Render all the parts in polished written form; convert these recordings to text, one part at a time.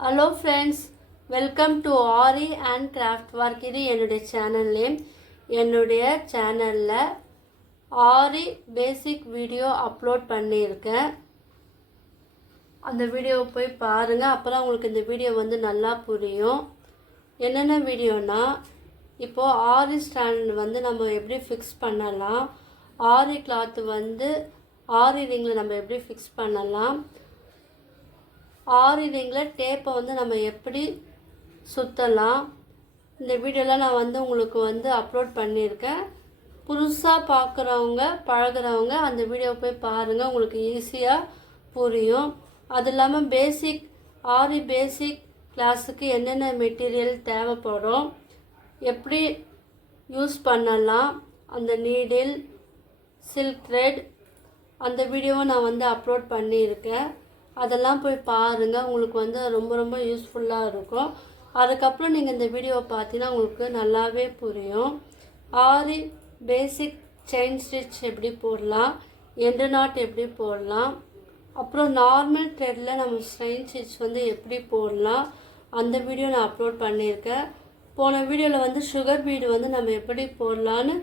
Hello friends, welcome to Aari and Craft Work. இது என்னுடைய channel name. என்னுடைய சேனல்ல ஆரி பேசிக் வீடியோ அப்லோட் பண்ணியிருக்கேன். அந்த வீடியோவை போய் பாருங்க. அப்பதான் உங்களுக்கு இந்த வீடியோ வந்து நல்லா புரியும். என்னென்ன வீடியோனா இப்போ ஆரி ஸ்டாண்ட் வந்து நம்ம எப்படி ஃபிக்ஸ் பண்ணலாம், ஆரி கிளாத் வந்து ஆரி ரிங்ல நம்ம எப்படி ஃபிக்ஸ் பண்ணலாம், ஆரி ரிங்கில் டேப்பை வந்து நம்ம எப்படி சுற்றலாம், இந்த வீடியோலாம் நான் வந்து உங்களுக்கு வந்து அப்லோட் பண்ணியிருக்கேன். புதுசாக பார்க்குறவங்க பழகிறவங்க அந்த வீடியோ போய் பாருங்கள், உங்களுக்கு ஈஸியாக புரியும். அது இல்லாமல் ஆரி பேசிக் கிளாஸுக்கு என்னென்ன மெட்டீரியல் தேவைப்படும், எப்படி யூஸ் பண்ணலாம், அந்த நீடில் சில்க் த்ரெட் அந்த வீடியோவை நான் வந்து அப்லோட் பண்ணியிருக்கேன். அதெல்லாம் போய் பாருங்கள், உங்களுக்கு வந்து ரொம்ப யூஸ்ஃபுல்லாக இருக்கும். அதுக்கப்புறம் நீங்கள் இந்த வீடியோவை பார்த்தீங்கன்னா உங்களுக்கு நல்லாவே புரியும். ஆரி பேசிக் செயின் ஸ்டிச் எப்படி போடலாம், எண்டு நாட் எப்படி போடலாம், அப்புறம் நார்மல் த்ரெட்டில் நம்ம செயின் ஸ்டிச் வந்து எப்படி போடலாம், அந்த வீடியோ நான் அப்லோட் பண்ணியிருக்கேன். போன வீடியோவில் வந்து சுகர் பீடு வந்து நம்ம எப்படி போடலான்னு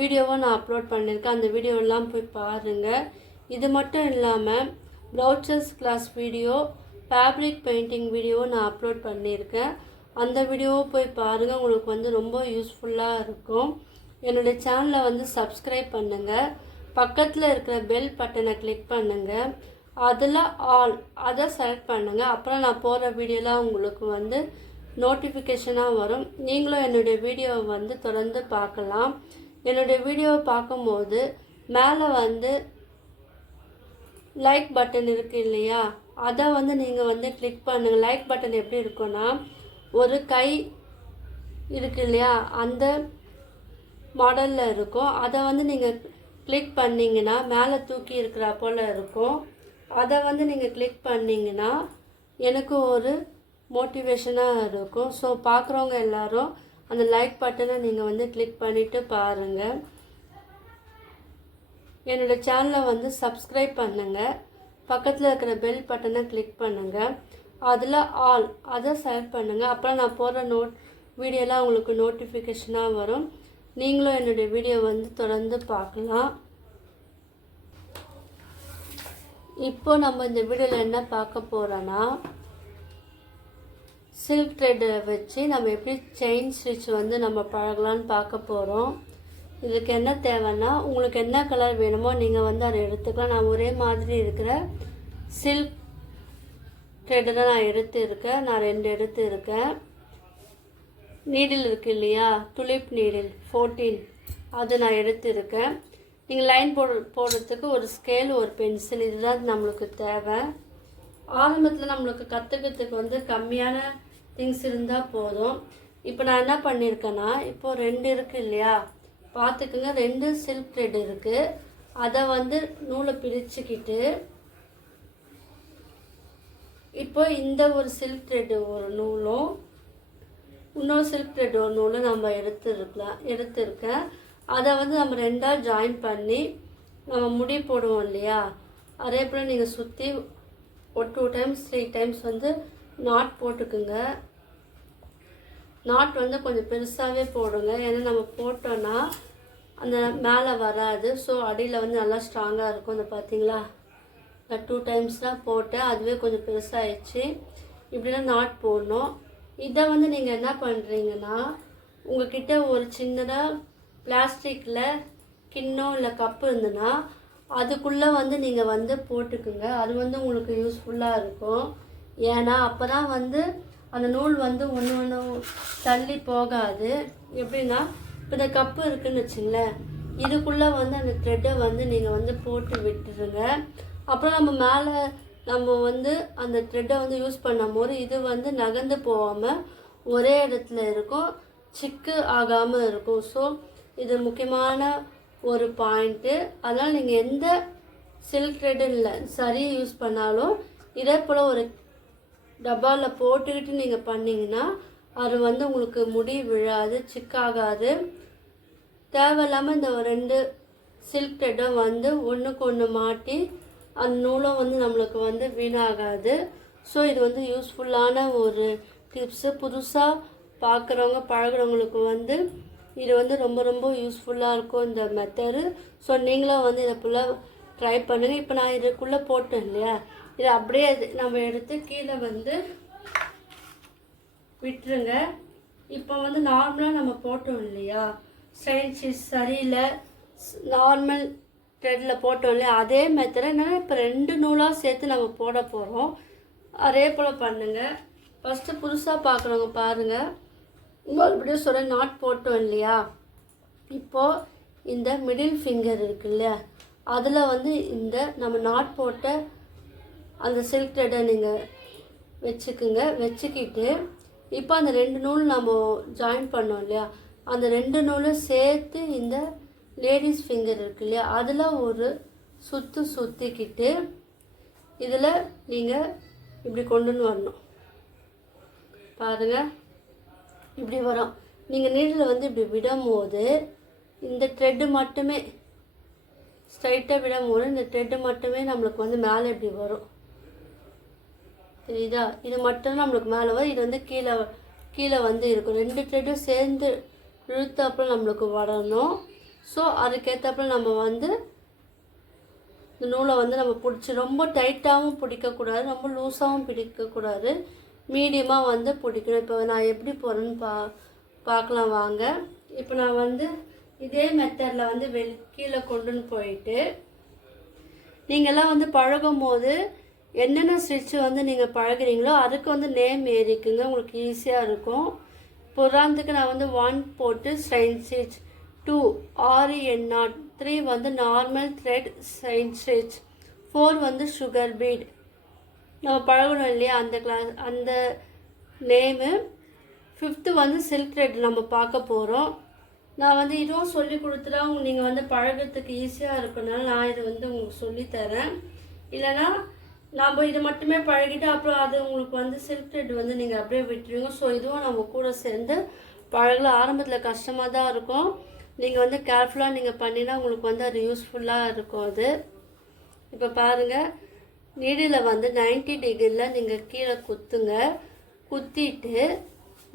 வீடியோவை நான் அப்லோட் பண்ணியிருக்கேன். அந்த வீடியோவெல்லாம் போய் பாருங்கள். இது மட்டும் இல்லாமல் brooches class video, fabric painting video நான் அப்லோட் பண்ணியிருக்கேன். அந்த வீடியோவை போய் பாருங்கள், உங்களுக்கு வந்து ரொம்ப யூஸ்ஃபுல்லாக இருக்கும். என்னுடைய சேனலை வந்து சப்ஸ்கிரைப் பண்ணுங்கள், பக்கத்தில் இருக்கிற பெல் பட்டனை கிளிக் பண்ணுங்கள், அதில் ஆல் அதை செலக்ட் பண்ணுங்கள். அப்புறம் நான் போகிற வீடியோலாம் உங்களுக்கு வந்து நோட்டிஃபிகேஷனாக வரும். நீங்களும் என்னுடைய வீடியோவை வந்து தொடர்ந்து பார்க்கலாம். என்னுடைய வீடியோவை பார்க்கும்போது மேலே வந்து லைக் பட்டன் இருக்குது இல்லையா, அதை வந்து நீங்கள் வந்து கிளிக் பண்ணுங்கள். லைக் பட்டன் எப்படி இருக்குன்னா, ஒரு கை இருக்கு இல்லையா, அந்த மாடலில் இருக்கும். அதை வந்து நீங்கள் கிளிக் பண்ணிங்கன்னா மேலே தூக்கி இருக்கிற போல் இருக்கும். அதை வந்து நீங்கள் கிளிக் பண்ணிங்கன்னா எனக்கு ஒரு மோட்டிவேஷனாக இருக்கும். ஸோ பார்க்குறவங்க எல்லோரும் அந்த லைக் பட்டனை நீங்கள் வந்து கிளிக் பண்ணிவிட்டு பாருங்கள். என்னோடய சேனலை வந்து சப்ஸ்கிரைப் பண்ணுங்கள், பக்கத்தில் இருக்கிற பெல் பட்டனை கிளிக் பண்ணுங்கள், அதில் ஆல் அதை செலக்ட் பண்ணுங்கள். அப்புறம் நான் போடுற வீடியோலாம் உங்களுக்கு நோட்டிஃபிகேஷனாக வரும். நீங்களும் என்னுடைய வீடியோ வந்து தொடர்ந்து பார்க்கலாம். இப்போ நம்ம இந்த வீடியோவில் என்ன பார்க்க போகிறோன்னா, சில்க் த்ரெட்டை வச்சு நம்ம எப்படி செயின் ஸ்டிச் வந்து நம்ம பழகலான்னு பார்க்க போகிறோம். இதுக்கு என்ன தேவைன்னா, உங்களுக்கு என்ன கலர் வேணுமோ நீங்கள் வந்து அதை எடுத்துக்கலாம். நான் ஒரே மாதிரி இருக்கிற சில்க் த்ரெட்டை தான் நான் எடுத்துருக்கேன். நான் 2 எடுத்துருக்கேன். நீடில் இருக்குது இல்லையா, துளிப் நீடில் 14 அது நான் எடுத்துருக்கேன். நீங்கள் லைன் போடுறதுக்கு ஒரு ஸ்கேல், ஒரு பென்சில், இதுதான் நம்மளுக்கு தேவை. ஆரம்பத்தில் நம்மளுக்கு கற்றுக்கிறதுக்கு வந்து கம்மியான திங்ஸ் இருந்தால் போதும். இப்போ நான் என்ன பண்ணியிருக்கேன்னா, இப்போது 2 இருக்குது இல்லையா, பார்த்துக்குங்க, 2 சில்க் த்ரெட் இருக்குது. அதை வந்து நூலை பிரிச்சுக்கிட்டு இப்போ இந்த ஒரு சில்க் த்ரெட் ஒரு நூலும் இன்னொரு சில்க் த்ரெட் ஒரு நூலும் நம்ம எடுத்துருக்கேன். அதை வந்து நம்ம 2ஆக ஜாயின் பண்ணி நம்ம முடி போடுவோம் இல்லையா, அதே போல் நீங்கள் சுற்றி ஒரு 2 டைம்ஸ் 3 டைம்ஸ் வந்து நாட் போட்டுக்குங்க. நாட் வந்து கொஞ்சம் பெருசாகவே போடுங்க, ஏன்னா நம்ம போட்டோன்னா அந்த மேலே வராது. ஸோ அடியில் வந்து நல்லா ஸ்ட்ராங்காக இருக்கும். அந்த பார்த்தீங்களா, 2 டைம்ஸ் தான் போட்டேன், அதுவே கொஞ்சம் பெருசாகிடுச்சு. இப்படிலாம் நாட் போடணும். இதை வந்து நீங்கள் என்ன பண்ணுறீங்கன்னா, உங்கள்கிட்ட ஒரு சின்னதாக பிளாஸ்டிக்கில் கிண்ணம் இல்லை கப்பு இருந்துன்னா அதுக்குள்ளே வந்து நீங்கள் வந்து போட்டுக்குங்க. அது வந்து உங்களுக்கு யூஸ்ஃபுல்லாக இருக்கும். ஏன்னா அப்போ தான் வந்து அந்த நூல் வந்து ஒன்று தள்ளி போகாது. எப்படின்னா, இப்போ இந்த கப்பு இருக்குதுன்னு வச்சுங்களேன், இதுக்குள்ளே வந்து அந்த த்ரெட்டை வந்து நீங்கள் வந்து போட்டு விட்டுருங்க. அப்புறம் நம்ம வந்து அந்த த்ரெட்டை வந்து யூஸ் பண்ணும் போது இது வந்து நகர்ந்து போகாமல் ஒரே இடத்துல இருக்கும், சிக்கு ஆகாமல் இருக்கும். ஸோ இது முக்கியமான ஒரு பாயிண்ட்டு. அதனால் நீங்கள் எந்த சில்க் த்ரெட் இல்லை சரி யூஸ் பண்ணாலும் இதே போல் ஒரு டப்பாவில் போட்டுக்கிட்டு நீங்கள் பண்ணிங்கன்னா அது வந்து உங்களுக்கு முடி விழாது, சிக்காகாது. தேவையில்லாமல் இந்த 2 சில்க் த்ரெட்டும் வந்து ஒன்றுக்கு ஒன்று மாட்டி அந்த நூலும் வந்து நம்மளுக்கு வந்து வீணாகாது. ஸோ இது வந்து யூஸ்ஃபுல்லான ஒரு டிப்ஸு. புதுசாக பார்க்குறவங்க பழகுறவங்களுக்கு வந்து இது வந்து ரொம்ப ரொம்ப யூஸ்ஃபுல்லாக இருக்கும் இந்த மெத்தடு. ஸோ நீங்களும் வந்து இதை ஃபுல்லாக ட்ரை பண்ணுங்கள். இப்போ நான் இதுக்குள்ளே போட்டேன் இல்லையா, இதை அப்படியே நம்ம எடுத்து கீழே வந்து விட்டுருங்க. இப்போ வந்து நார்மலாக நம்ம போட்டோம் இல்லையா, ஸ்ட்ரெயிட் சரியில்லை நார்மல் த்ரெட்ல போட்டோம் இல்லையா, அதே மெத்தடை நான் இப்போ 2 நூலாக சேர்த்து நம்ம போட போகிறோம். அதே போல் பண்ணுங்கள். ஃபஸ்ட்டு புதுசாக பார்க்குறவங்க பாருங்கள். மறுபடியும் சொல்ல நாட் போட்டோம் இல்லையா, இப்போது இந்த மிடில் ஃபிங்கர் இருக்கு இல்லையா, அதில் வந்து இந்த நம்ம நாட் போட்ட அந்த சில்க் த்ரெட்டை நீங்கள் வச்சுக்குங்க. வச்சுக்கிட்டு இப்போ அந்த 2 நூல் நம்ம ஜாயின் பண்ணோம் இல்லையா, அந்த 2 நூலும் சேர்த்து இந்த லேடிஸ் ஃபிங்கர் இருக்கு இல்லையா, அதில் ஒரு சுற்றிக்கிட்டு இதில் நீங்கள் இப்படி கொண்டுன்னு வரணும். பாருங்கள், இப்படி வரும். நீங்கள் நீடில் வந்து இப்படி விடும்போது இந்த த்ரெட்டு மட்டுமே ஸ்ட்ரைட்டாக விடும்போது இந்த த்ரெட்டு மட்டுமே நம்மளுக்கு வந்து மேலே இப்படி வரும். தெரியுதா? இது மட்டும் நம்மளுக்கு மேலே வரும். இது வந்து கீழே வந்து இருக்கும். 2 த்ரெட்டும் சேர்ந்து இழுத்தாப்புல நம்மளுக்கு வரணும். ஸோ அதுக்கேற்றாப்புல நம்ம வந்து இந்த நூலை வந்து நம்ம பிடிச்சி ரொம்ப டைட்டாகவும் பிடிக்கக்கூடாது, ரொம்ப லூஸாகவும் பிடிக்கக்கூடாது, மீடியமாக வந்து பிடிக்கணும். இப்போ நான் எப்படி போகிறேன்னு பார்க்கலாம் வாங்க. இப்போ நான் வந்து இதே மெத்தடில் வந்து கீழே கொண்டுன்னு போயிட்டு நீங்கள்லாம் வந்து பழகும் போது என்னென்ன ஸ்டிச்சு வந்து நீங்கள் பழகிறீங்களோ அதுக்கு வந்து நேம் ஏறிக்குங்க, உங்களுக்கு ஈஸியாக இருக்கும். புறாந்துக்கு நான் வந்து 1 போட்டு straight stitch, 2 aari N not, 3 வந்து நார்மல் த்ரெட் ஸ்ட்ரைட் ஸ்டிச், 4 வந்து சுகர் பீட். நம்ம பழகணும் இல்லையா அந்த நேமு. 5th வந்து சில்க் த்ரெட் நம்ம பார்க்க போகிறோம். நான் வந்து இதுவும் சொல்லி கொடுத்துட்டா நீங்கள் வந்து பழகிறதுக்கு ஈஸியாக இருக்கனால நான் இது வந்து உங்களுக்கு சொல்லித்தரேன். இல்லைனா நம்ம இது மட்டுமே பழகிட்டு அப்புறம் அது உங்களுக்கு வந்து சில்க் த்ரெட் வந்து நீங்கள் அப்படியே விட்டுருங்க. ஸோ இதுவும் நம்ம கூட சேர்ந்து பழகல. ஆரம்பத்தில் கஷ்டமாக தான் இருக்கும், நீங்கள் வந்து கேர்ஃபுல்லாக நீங்கள் பண்ணினா உங்களுக்கு வந்து அது யூஸ்ஃபுல்லாக இருக்கும். அது இப்போ பாருங்கள், நீடில் வந்து 90 டிகிரியில் நீங்கள் கீழே குத்துங்க. குத்திட்டு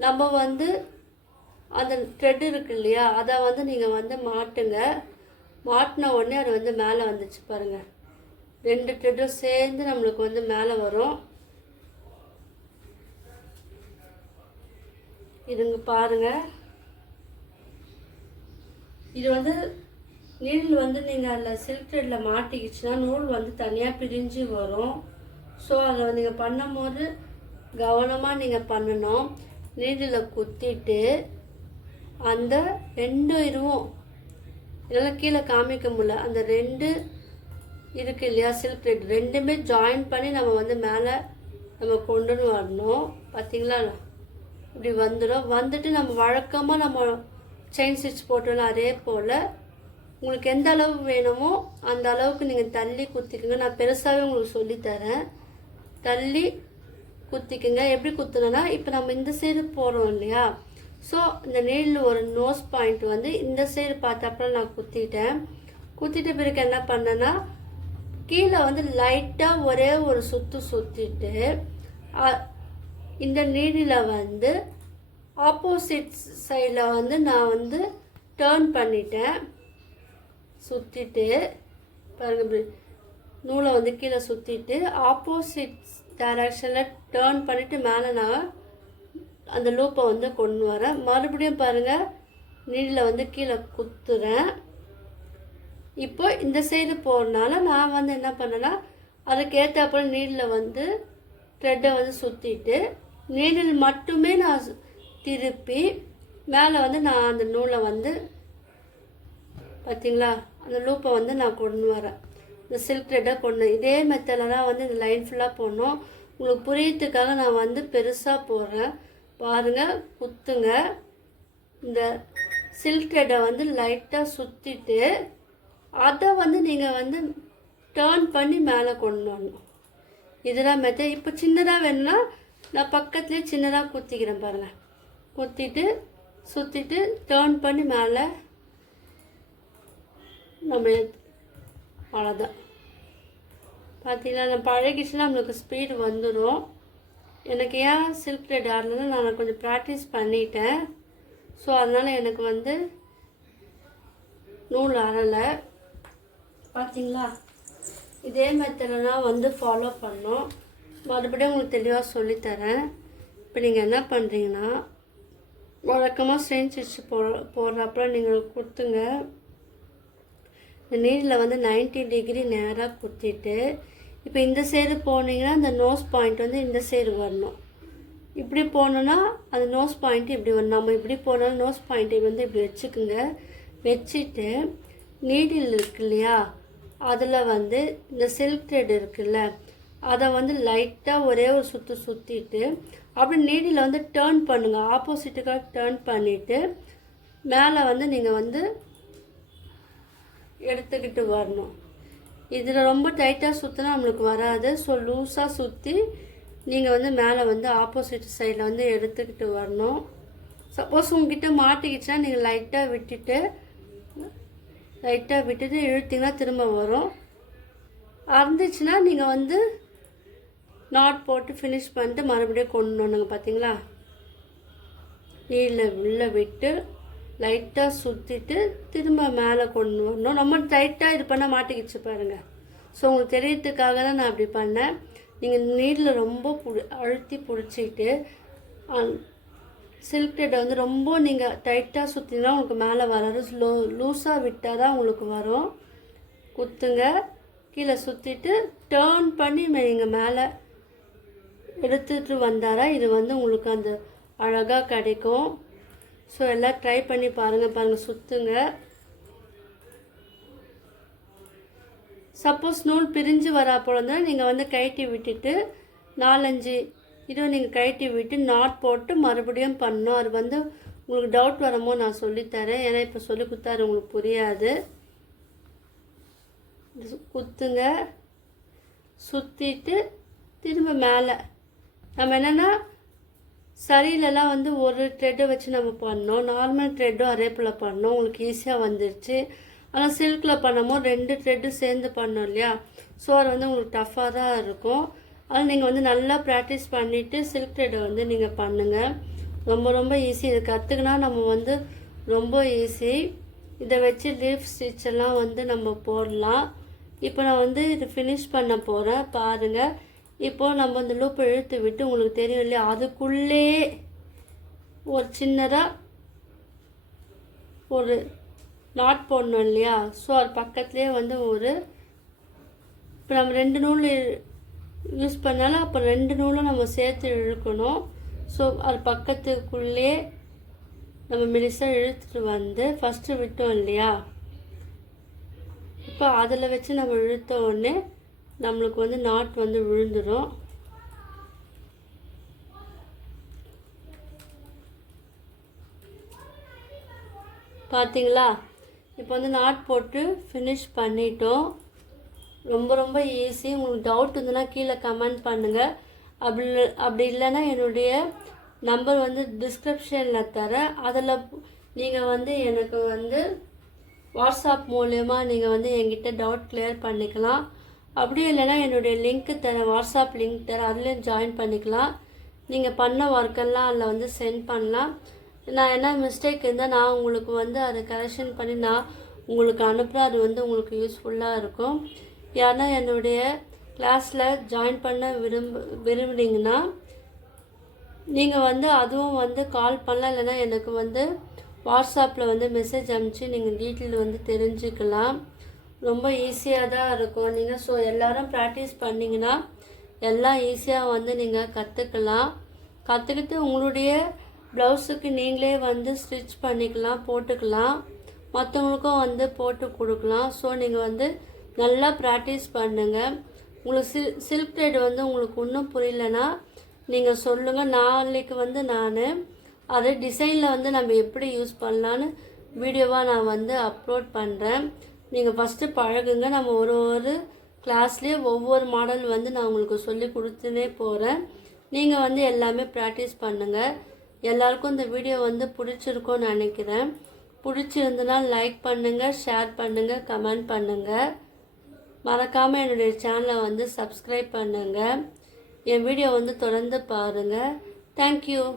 நம்ம வந்து அந்த த்ரெட் இருக்கு இல்லையா, அதை வந்து நீங்கள் வந்து மாட்டுங்க. மாட்டின உடனே அது வந்து மேலே வந்துச்சு பாருங்கள். 2 த்ரெட்டும் சேர்ந்து நம்மளுக்கு வந்து மேலே வரும். இதுங்க பாருங்கள், இது வந்து நீடில் வந்து நீங்கள் அதில் சில்க் த்ரெட்டில் மாட்டிக்கிச்சுன்னா நூல் வந்து தனியாக பிரிஞ்சு வரும். ஸோ அதை நீங்கள் பண்ணும்போது கவனமாக நீங்கள் பண்ணணும். நீடில் குத்திட்டு அந்த 2 இதுவும் இதெல்லாம் கீழே காமிக்க முடியல, அந்த 2 இருக்கு இல்லையா சில்க் த்ரெட், 2மே ஜாயின் பண்ணி நம்ம வந்து மேலே நம்ம கொண்டுன்னு வரணும். பார்த்தீங்களா, இப்படி வந்துடும். வந்துட்டு நம்ம வழக்கமாக நம்ம செயின் ஸ்டிச் போட்டோம்னா அதே போல் உங்களுக்கு எந்த அளவு வேணுமோ அந்த அளவுக்கு நீங்கள் தள்ளி குத்திக்குங்க. நான் பெருசாகவே உங்களுக்கு சொல்லித்தரேன். தள்ளி குத்திக்குங்க. எப்படி குத்துனா, இப்போ நம்ம இந்த சைடு போகிறோம் இல்லையா, ஸோ இந்த நீடில் ஒரு நோஸ் பாயிண்ட் வந்து இந்த சைடு பார்த்தப்பறம் நான் குத்திட்டேன். குத்திட்ட பிறகு என்ன பண்ணேன்னா கீழே வந்து லைட்டாக ஒரே ஒரு சுற்றிட்டு இந்த நீடில் வந்து ஆப்போசிட் சைடில் வந்து நான் வந்து டேர்ன் பண்ணிட்டேன். சுற்றிட்டு பாருங்கள், நூலை வந்து கீழே சுற்றிட்டு ஆப்போசிட் டைரக்ஷனில் டேர்ன் பண்ணிவிட்டு மேலே நான் அந்த லூப்பை வந்து கொண்டு வரேன். மறுபடியும் பாருங்கள், நீடில் வந்து கீழே குத்துறேன். இப்போ இந்த சைடு போகிறதுனால நான் வந்து என்ன பண்ணேன்னா அதுக்கேற்றாப்புல நீடில் வந்து த்ரெட்டை வந்து சுற்றிட்டு நீடில் மட்டுமே நான் திருப்பி மேலே வந்து நான் அந்த நூலை வந்து பார்த்தீங்களா அந்த லூப்பை வந்து நான் கொண்டு வரேன். இந்த சில்க் த்ரெட்டை கொண்டு இதே மெத்தடில் தான் வந்து இந்த லைன் ஃபுல்லாக போடணும். உங்களுக்கு புரியறதுக்காக நான் வந்து பெருசாக போடுறேன். பாருங்கள், குத்துங்க. இந்த சில்க் த்ரெட்டை வந்து லைட்டாக சுற்றிட்டு அதை வந்து நீங்கள் வந்து டேர்ன் பண்ணி மேலே கொண்டு வரணும். இதெல்லாம் மெத்தட். இப்போ சின்னதாக வேணும்னா நான் பக்கத்துலேயே சின்னதாக குத்திக்கிறேன் பாருங்கள். குத்திட்டு சுற்றிட்டு டேர்ன் பண்ணி மேலே நம்ம அவ்வளோதான். பார்த்தீங்கன்னா நம்ம பழகிச்சுன்னா நம்மளுக்கு ஸ்பீடு வந்துடும். எனக்கு ஏன் சில்க் த்ரெட் ஆறலன்னா நான் கொஞ்சம் ப்ராக்டிஸ் பண்ணிட்டேன். ஸோ அதனால் எனக்கு வந்து நூல் அறலை. பார்த்தீங்களா, இதே மெத்தடில் நான் வந்து ஃபாலோ பண்ணோம். மறுபடியும் உங்களுக்கு தெளிவாக சொல்லித்தரேன். இப்போ நீங்கள் என்ன பண்ணுறீங்கன்னா, வழக்கமாக ஸ்ட்ரெயின் ஸ்டிச் போடுறப்ப நீங்கள் குத்துங்க. இந்த நீடில் வந்து 90 டிகிரி நேராக குத்திட்டு, இப்போ இந்த சைடு போனீங்கன்னா அந்த நோஸ் பாயிண்ட் வந்து இந்த சைடு வரணும். இப்படி போனோன்னா அந்த நோஸ் பாயிண்ட்டு இப்படி வரணும். நம்ம இப்படி போனாலும் நோஸ் பாயிண்ட்டை வந்து இப்படி வச்சுக்குங்க. வச்சுட்டு நீடில் இருக்கு இல்லையா, அதில் வந்து இந்த சில்க் த்ரெட் இருக்குல்ல, அதை வந்து லைட்டாக ஒரே ஒரு சுற்றிட்டு அப்படி நீடில் வந்து டேர்ன் பண்ணுங்கள். ஆப்போசிட்டுக்காக டேர்ன் பண்ணிவிட்டு மேலே வந்து நீங்கள் வந்து எடுத்துக்கிட்டு வரணும். இதில் ரொம்ப டைட்டாக சுற்றினா நம்மளுக்கு வராது. ஸோ லூஸாக சுற்றி நீங்கள் வந்து மேலே வந்து ஆப்போசிட் சைடில் வந்து எடுத்துக்கிட்டு வரணும். சப்போஸ் உங்ககிட்ட மாட்டிக்கிச்சுன்னா நீங்கள் லைட்டாக விட்டுட்டு இழுத்திங்கன்னா திரும்ப வரும். அறந்துச்சுன்னா நீங்கள் வந்து நாட் போட்டு ஃபினிஷ் பண்ணிட்டு மறுபடியும் கொண்டு வரணுங்க. பார்த்தீங்களா, நீடில் உள்ளே விட்டு லைட்டாக சுற்றிட்டு திரும்ப மேலே கொண்டு வரணும். ரொம்ப டைட்டாக இது பண்ண மாட்டிக்கிச்சு பாருங்கள். ஸோ உங்களுக்கு தெரியறதுக்காக தான் நான் அப்படி பண்ணேன். நீங்கள் நீடில் ரொம்ப அழுத்தி பிடிச்சிட்டு சில்க் த்ரெட்டை வந்து ரொம்ப நீங்கள் டைட்டாக சுற்றினா உங்களுக்கு மேலே வராது. லூஸாக விட்டால் தான் உங்களுக்கு வரும். குத்துங்க, கீழே சுற்றிட்டு டேர்ன் பண்ணி நீங்கள் மேலே எடுத்துகிட்டு வந்தாரா இது வந்து உங்களுக்கு அந்த அழகாக கிடைக்கும். ஸோ எல்லாம் ட்ரை பண்ணி பாருங்கள். சுற்றுங்க. சப்போஸ் நூல் பிரிஞ்சு வரப்போ தான் நீங்கள் வந்து கழட்டி விட்டுட்டு 4-5 இதுவும் நீங்கள் கழட்டி விட்டு நாட் போட்டு மறுபடியும் பண்ணணும். அது வந்து உங்களுக்கு டவுட் வரமோ நான் சொல்லித்தரேன். ஏன்னா இப்போ சொல்லி கொடுத்தாரு உங்களுக்கு புரியாது. குத்துங்க, சுற்றிட்டு திரும்ப மேலே நம்ம என்னென்னா சரியிலலாம் வந்து ஒரு த்ரெட்டை வச்சு நம்ம பண்ணோம். நார்மல் த்ரெட்டும் அரேப்பில் பண்ணோம், உங்களுக்கு ஈஸியாக வந்துடுச்சு. ஆனால் சில்கில் பண்ணும்போது 2 த்ரெட்டு சேர்ந்து பண்ணோம் இல்லையா, ஸோ அது வந்து உங்களுக்கு டஃப்பாக தான் இருக்கும். அது நீங்கள் வந்து நல்லா ப்ராக்டிஸ் பண்ணிவிட்டு சில்க் த்ரெட்டை வந்து நீங்கள் பண்ணுங்கள். ரொம்ப ஈஸி. இது கற்றுக்கினா நம்ம வந்து ரொம்ப ஈஸி. இதை வச்சு லீஃப் ஸ்டிச்செல்லாம் வந்து நம்ம போடலாம். இப்போ நான் வந்து இது ஃபினிஷ் பண்ண போகிறேன் பாருங்கள். இப்போது நம்ம இந்த லூப் இழுத்து விட்டு உங்களுக்கு தெரியும் இல்லையா, அதுக்குள்ளே ஒரு சின்னதாக ஒரு நாட் போடணும் இல்லையா. ஸோ அது பக்கத்துலேயே வந்து இப்போ நம்ம 2 நூல் யூஸ் பண்ணாலும் அப்போ 2 நூலும் நம்ம சேர்த்து இழுக்கணும். ஸோ அது பக்கத்துக்குள்ளே நம்ம மெலிசாக இழுத்துட்டு வந்து ஃபஸ்ட்டு விட்டோம் இல்லையா, இப்போ அதில் வச்சு நம்ம இழுத்த உடனே நம்மளுக்கு வந்து நாட் வந்து விழுந்துடும். பார்த்தீங்களா, இப்போ வந்து நாட் போட்டு ஃபினிஷ் பண்ணிட்டோம். ரொம்ப ஈஸி. உங்களுக்கு டவுட் இருந்ததுன்னா கீழே கமெண்ட் பண்ணுங்கள். அப்படி இல்லைன்னா என்னுடைய நம்பர் வந்து டிஸ்கிரிப்ஷனில் தரேன். அதில் நீங்கள் வந்து எனக்கு வந்து வாட்ஸ்அப் மூலயமா நீங்கள் வந்து என்கிட்ட டவுட் கிளியர் பண்ணிக்கலாம். அப்படியும் இல்லைன்னா என்னுடைய லிங்க்கு தரேன், வாட்ஸ்அப் லிங்க் தரேன், அதுலேயும் ஜாயின் பண்ணிக்கலாம். நீங்கள் பண்ண ஒர்க்கெல்லாம் அதில் வந்து சென்ட் பண்ணலாம். நான் என்ன மிஸ்டேக் இருந்தால் நான் உங்களுக்கு வந்து அதை கரெக்ஷன் பண்ணி நான் உங்களுக்கு அனுப்புகிறேன். அது வந்து உங்களுக்கு யூஸ்ஃபுல்லாக இருக்கும். யாருன்னா என்னுடைய கிளாஸில் ஜாயின் பண்ண விரும்புனீங்கன்னா நீங்கள் வந்து அதுவும் வந்து கால் பண்ணலாம். இல்லைன்னா எனக்கு வந்து வாட்ஸ்அப்பில் வந்து மெசேஜ் அனுப்பிச்சு நீங்கள் டீட்டெயில் வந்து தெரிஞ்சுக்கலாம். ரொம்ப ஈஸியாக தான் இருக்கும். நீங்கள் ஸோ எல்லோரும் ப்ராக்டிஸ் பண்ணிங்கன்னா எல்லாம் ஈஸியாக வந்து நீங்கள் கற்றுக்கலாம். கற்றுக்கிட்டு உங்களுடைய ப்ளவுஸுக்கு நீங்களே வந்து ஸ்டிச் பண்ணிக்கலாம், போட்டுக்கலாம், மற்றவங்களுக்கும் வந்து போட்டு கொடுக்கலாம். ஸோ நீங்கள் வந்து நல்லா ப்ராக்டிஸ் பண்ணுங்கள். உங்களுக்கு சில்க் த்ரெட் வந்து உங்களுக்கு இன்னும் புரியலன்னா நீங்கள் சொல்லுங்கள். நாளைக்கு வந்து நான் அதை டிசைனில் வந்து நம்ம எப்படி யூஸ் பண்ணலான்னு வீடியோவாக நான் வந்து அப்லோட் பண்ணுறேன். நீங்கள் ஃபஸ்ட்டு பழகுங்க. நம்ம ஒரு கிளாஸ்லேயே ஒவ்வொரு மாடல் வந்து நான் உங்களுக்கு சொல்லி கொடுத்துனே போகிறேன். நீங்கள் வந்து எல்லாமே ப்ராக்டிஸ் பண்ணுங்கள். எல்லாருக்கும் இந்த வீடியோ வந்து பிடிச்சிருக்கும்னு நினைக்கிறேன். பிடிச்சிருந்தனா லைக் பண்ணுங்கள், ஷேர் பண்ணுங்கள், கமெண்ட் பண்ணுங்கள். மறக்காமல் என்னுடைய சேனலை வந்து சப்ஸ்கிரைப் பண்ணுங்கள். என் வீடியோ வந்து தொடர்ந்து பாருங்கள். தேங்க்யூ.